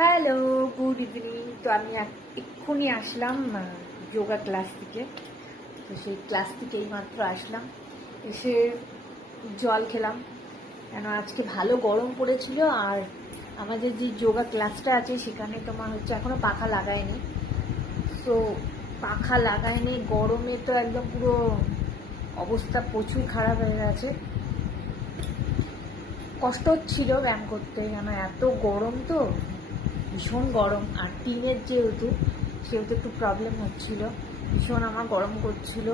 Hello, good evening. তো আমি এক্ষুনি আসলাম যোগা ক্লাস থেকে। তো সেই ক্লাস থেকে এইমাত্র আসলাম, এসে জল খেলাম, কেন আজকে ভালো গরম পড়েছিল। আর আমাদের যে যোগা ক্লাসটা আছে সেখানে তোমার হচ্ছে এখনও পাখা লাগায়নি। তো পাখা লাগায়নি, গরমে তো একদম পুরো অবস্থা প্রচুর খারাপ হয়ে গেছে। কষ্ট হচ্ছিল ব্যায়াম করতে, কেন এত গরম, তো ভীষণ গরম। আর টিনের যেহেতু সেহেতু একটু প্রবলেম হচ্ছিল, ভীষণ আমার গরম করছিল।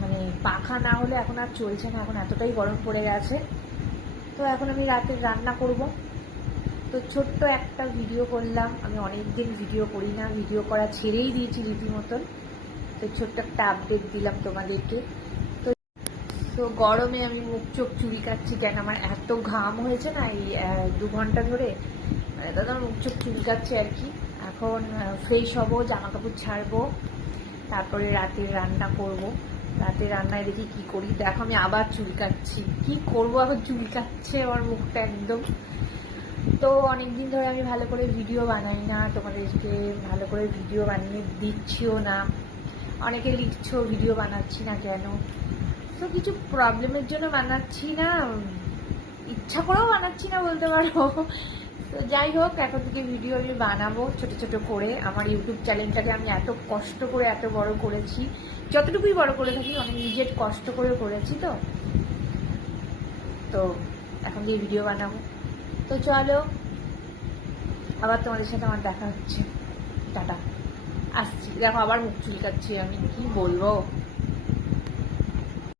মানে পাখা না হলে এখন আর চলছে না, এখন এতটাই গরম পড়ে গেছে। তো এখন আমি রাতে রান্না করব। তো ছোট্ট একটা ভিডিও করলাম, আমি অনেক দিন ভিডিও করি না, ভিডিও করা ছেড়েই দিয়েছি রীতিমতন। তো ছোট্ট একটা আপডেট দিলাম তোমাদেরকে। তো গরমে আমি মুখ চোখ চুলকাচ্ছি, কেন আমার এত ঘাম হয়েছে না এই 2 ঘন্টা ধরে, মানে দাদা মুখ চোখ চুলকাচ্ছে আর কি। এখন ফ্রেশ হব, জামা কাপড় ছাড়বো, তারপরে রাতে রান্না করব। রাতে রান্নায় দেখি কি করি। দেখো আমি আবার চুলকাচ্ছি, কি করব, আবার চুলকাচ্ছে আমার মুখটা একদম। তো অনেকদিন ধরে আমি ভালো করে ভিডিও বানাই না, তোমাদেরকে ভালো করে ভিডিও বানিয়ে দিচ্ছিও না। অনেকে লিখছো ভিডিও বানাচ্ছি না কেন, তো কিছু প্রবলেমের জন্য বানাচ্ছি না, ইচ্ছা করেও বানাচ্ছি না বলতে পারো। তো যাই হোক, এখন থেকে ভিডিও আমি বানাবো ছোট ছোট করে। আমার ইউটিউব চ্যানেলটাকে আমি এত কষ্ট করে এত বড় করেছি, যতটুকুই বড় করে থাকি অনেক নিজের কষ্ট করে করেছি। তো তো এখন দিয়ে ভিডিও বানাবো। তো চলো, আবার তোমাদের সাথে আমার দেখা হচ্ছে। টাটা, আসছি। দেখো আবার মুখ চুলকাচ্ছি, আমি কি বলবো।